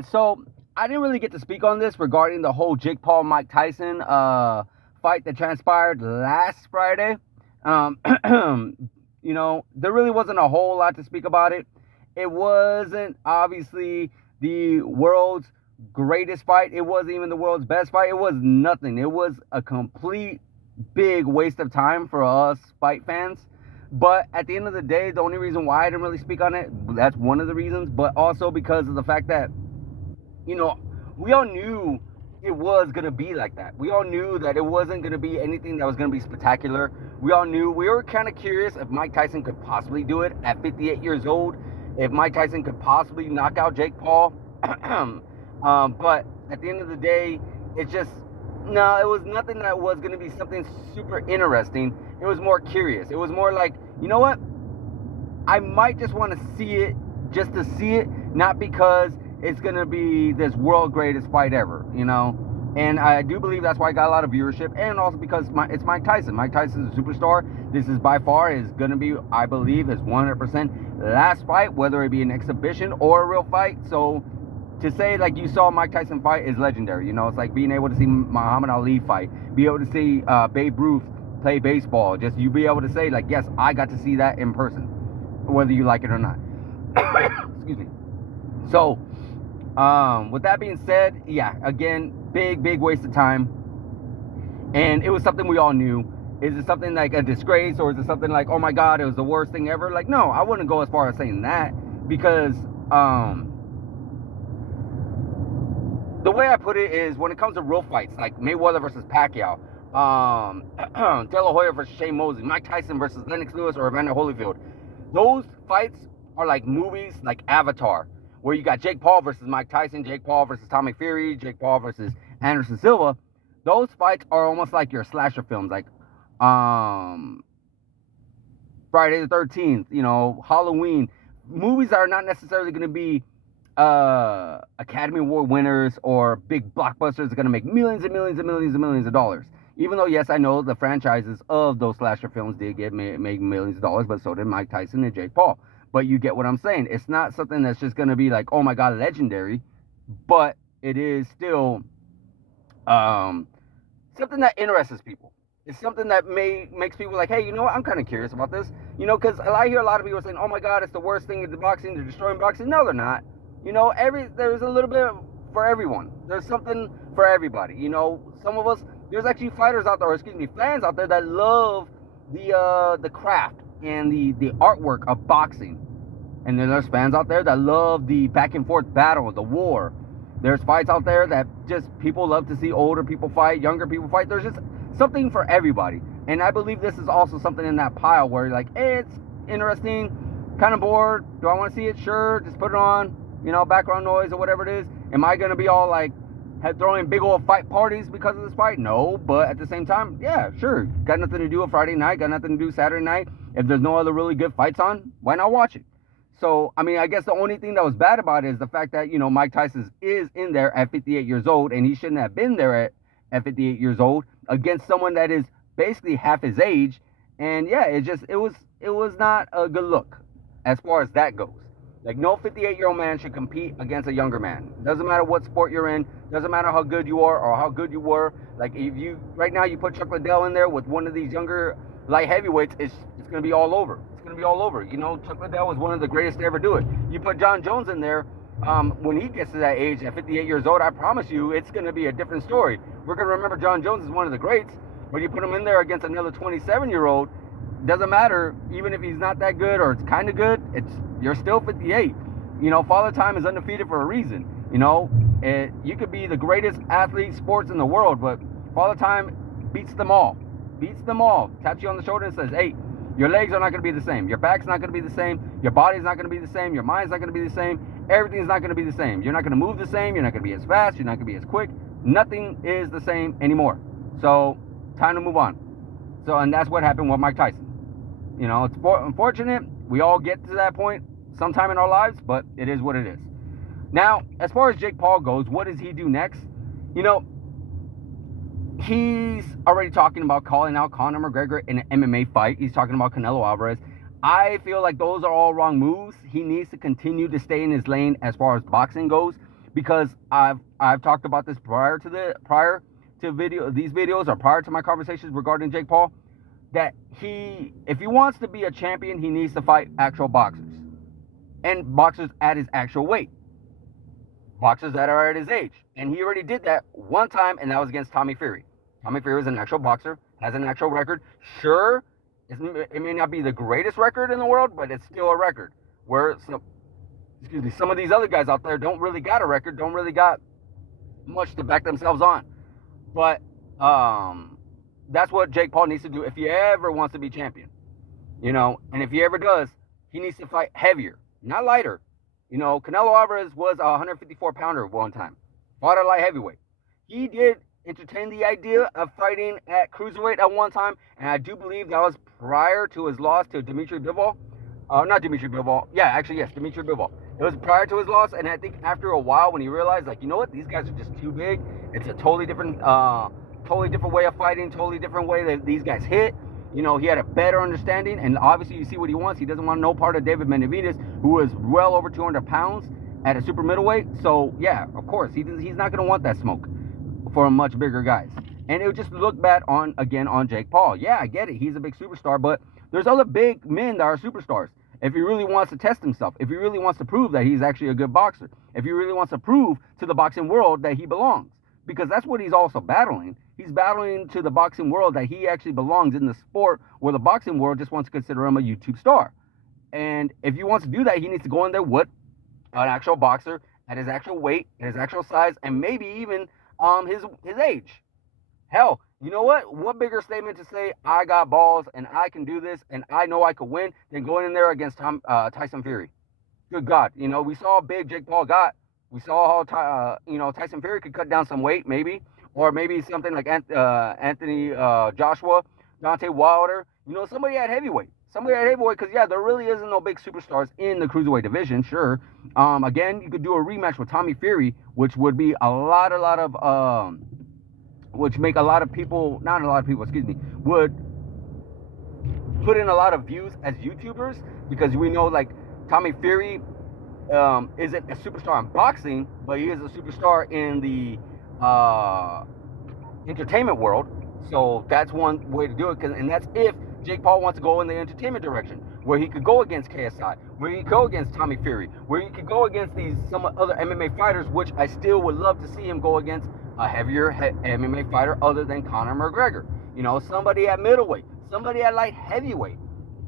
man, so I didn't really get to speak on this regarding the whole Jake Paul Mike Tyson fight that transpired last Friday. Um, there really wasn't a whole lot to speak about it. It wasn't obviously the world's greatest fight. It wasn't even the world's best fight. It was nothing. It was a complete big waste of time for us fight fans. But at the end of the day, the only reason why I didn't really speak on it, that's one of the reasons, but also because of the fact that, you know, we all knew it was going to be like that. We all knew that it wasn't going to be anything that was going to be spectacular. We all knew, we were kind of curious if Mike Tyson could possibly do it at 58 years old, if Mike Tyson could possibly knock out Jake Paul. But at the end of the day, it just, no, it was nothing that was going to be something super interesting. It was more curious. It was more like, you know what? I might just want to see it just to see it, not because it's going to be this world greatest fight ever, you know? And I do believe that's why I got a lot of viewership, and also because it's Mike Tyson. Mike Tyson's a superstar. This is by far is going to be, I believe, his 100% last fight, whether it be an exhibition or a real fight. So to say like you saw Mike Tyson fight is legendary. You know, it's like being able to see Muhammad Ali fight, be able to see Babe Ruth play baseball. Just you be able to say like, yes, I got to see that in person, whether you like it or not. Excuse me. So, with that being said, yeah, again, big waste of time. And it was something we all knew. Is it something like a disgrace, or is it something like, oh my God, it was the worst thing ever? Like, no, I wouldn't go as far as saying that, because the way I put it is, when it comes to real fights, like Mayweather versus Pacquiao, De La Hoya versus Shane Mosley, Mike Tyson versus Lennox Lewis or Evander Holyfield, those fights are like movies like Avatar, where you got Jake Paul versus Mike Tyson, Jake Paul versus Tommy Fury, Jake Paul versus Anderson Silva. Those fights are almost like your slasher films, like Friday the 13th, you know, Halloween. Movies that are not necessarily going to be Academy Award winners or big blockbusters are going to make millions and millions and millions and millions of dollars. Even though, yes, I know the franchises of those slasher films did make millions of dollars, but so did Mike Tyson and Jake Paul. But you get what I'm saying. It's not something that's just going to be like, oh my God, legendary, but it is still something that interests people. It's something that makes people like, hey, you know what? I'm kind of curious about this. You know, because I hear a lot of people saying, oh my God, it's the worst thing in the boxing. They're destroying boxing. No, they're not. You know, there's a little bit for everyone. There's something for everybody. You know, some of us, there's actually fighters out there, or excuse me, fans out there that love the craft and the artwork of boxing. And then there's fans out there that love the back and forth battle, the war. There's fights out there that just people love to see older people fight, younger people fight. There's just something for everybody. And I believe this is also something in that pile where you're like, hey, it's interesting, kind of bored. Do I want to see it? Sure, just put it on, you know, background noise or whatever it is. Am I going to be all like throwing big old fight parties because of this fight? No, but at the same time, yeah, sure. Got nothing to do on Friday night, got nothing to do Saturday night. If there's no other really good fights on, why not watch it? So, I mean, I guess the only thing that was bad about it is the fact that, you know, Mike Tyson is in there at 58 years old, and he shouldn't have been there at 58 years old against someone that is basically half his age. And yeah, it was not a good look as far as that goes. Like, no 58-year-old man should compete against a younger man. Doesn't matter what sport you're in. Doesn't matter how good you are or how good you were. Like, if you, right now, you put Chuck Liddell in there with one of these younger light heavyweights, it's going to be all over. It's going to be all over. You know, Chuck Liddell was one of the greatest to ever do it. You put John Jones in there, when he gets to that age at 58 years old, I promise you, it's going to be a different story. We're going to remember John Jones as one of the greats, but you put him in there against another 27-year-old, doesn't matter, even if he's not that good or it's kind of good, you're still 58. You know, Father Time is undefeated for a reason. You know, you could be the greatest athlete sports in the world, but Father Time beats them all. Taps you on the shoulder and says, hey, your legs are not going to be the same. Your back's not going to be the same. Your body's not going to be the same. Your mind's not going to be the same. Everything's not going to be the same. You're not going to move the same. You're not going to be as fast. You're not going to be as quick. Nothing is the same anymore. So, time to move on. So, and that's what happened with Mike Tyson. You know, it's unfortunate. We all get to that point sometime in our lives, but it is what it is. Now, as far as Jake Paul goes, what does he do next? You know, he's already talking about calling out Conor McGregor in an MMA fight. He's talking about Canelo Alvarez. I feel like those are all wrong moves. He needs to continue to stay in his lane as far as boxing goes, because I've talked about this prior to these videos, or prior to my conversations regarding Jake Paul, that if he wants to be a champion, he needs to fight actual boxers, and boxers at his actual weight, boxers that are at his age. And he already did that one time, and that was against Tommy Fury. Tommy Fury is an actual boxer, has an actual record. Sure, it may not be the greatest record in the world, but it's still a record. Where some of these other guys out there don't really got a record, don't really got much to back themselves on. But that's what Jake Paul needs to do if he ever wants to be champion. And if he ever does, he needs to fight heavier, not lighter. Canelo Alvarez was a 154-pounder one time, fought at light heavyweight. He did entertain the idea of fighting at cruiserweight at one time, and I do believe that was prior to his loss to Dimitri Bivol. Not Dimitri Bivol. Yeah, actually, yes, Dimitri Bivol. It was prior to his loss, and I think after a while, when he realized, like, you know what, these guys are just too big. It's a totally different way of fighting, totally different way that these guys hit. He had a better understanding, and obviously you see what he wants. He doesn't want no part of David Benavidez, who is well over 200 pounds at a super middleweight. So, yeah, of course, he's not going to want that smoke for much bigger guys. And it would just look bad on Jake Paul. Yeah, I get it. He's a big superstar, but there's other big men that are superstars. If he really wants to test himself, if he really wants to prove that he's actually a good boxer, if he really wants to prove to the boxing world that he belongs, because that's what he's also battling. He's battling to the boxing world that he actually belongs in the sport, where the boxing world just wants to consider him a YouTube star. And if he wants to do that, he needs to go in there with an actual boxer at his actual weight, at his actual size, and maybe even his age. Hell, you know what? What bigger statement to say, I got balls and I can do this and I know I could win, than going in there against Tyson Fury. Good God. We saw how big Jake Paul got. We saw how Tyson Fury could cut down some weight, maybe. Or maybe something like Anthony Joshua, Deontay Wilder. Somebody at heavyweight. Because, yeah, there really isn't no big superstars in the cruiserweight division, sure. Again, you could do a rematch with Tommy Fury, which would be which make a lot of people, not a lot of people, excuse me, would put in a lot of views as YouTubers, because we know, like, Tommy Fury isn't a superstar in boxing, but he is a superstar in the entertainment world. So that's one way to do it, and that's if Jake Paul wants to go in the entertainment direction, where he could go against KSI, where he could go against Tommy Fury, where he could go against some other MMA fighters, which I still would love to see him go against a heavier MMA fighter other than Conor McGregor. Somebody at middleweight, somebody at light heavyweight.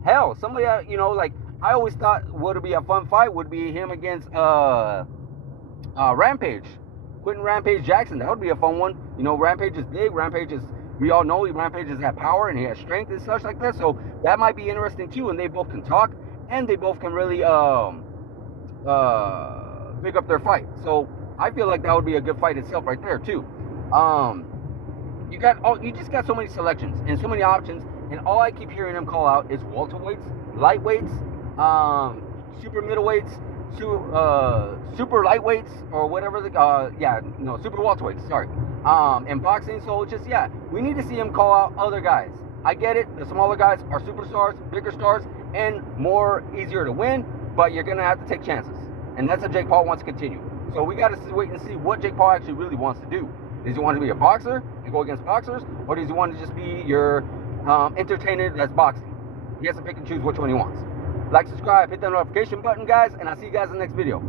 Hell, somebody at, like, I always thought would be a fun fight would be him against Rampage. Quentin Rampage Jackson. That would be a fun one. Rampage is big. We all know Rampage has that power and he has strength and such like that. So that might be interesting too. And they both can talk and they both can really pick up their fight. So I feel like that would be a good fight itself right there too. You just got so many selections and so many options, and all I keep hearing them call out is welterweights, lightweights, super middleweights, super lightweights, or whatever super welterweights, sorry. In boxing, so it's just, yeah, we need to see him call out other guys. I get it, the smaller guys are superstars, bigger stars, and more easier to win, but you're gonna have to take chances. And that's what Jake Paul wants to continue. So we gotta wait and see what Jake Paul actually really wants to do. Does he want to be a boxer and go against boxers, or does he want to just be your entertainer that's boxing? He has to pick and choose which one he wants. Like, subscribe, hit that notification button, guys, and I'll see you guys in the next video.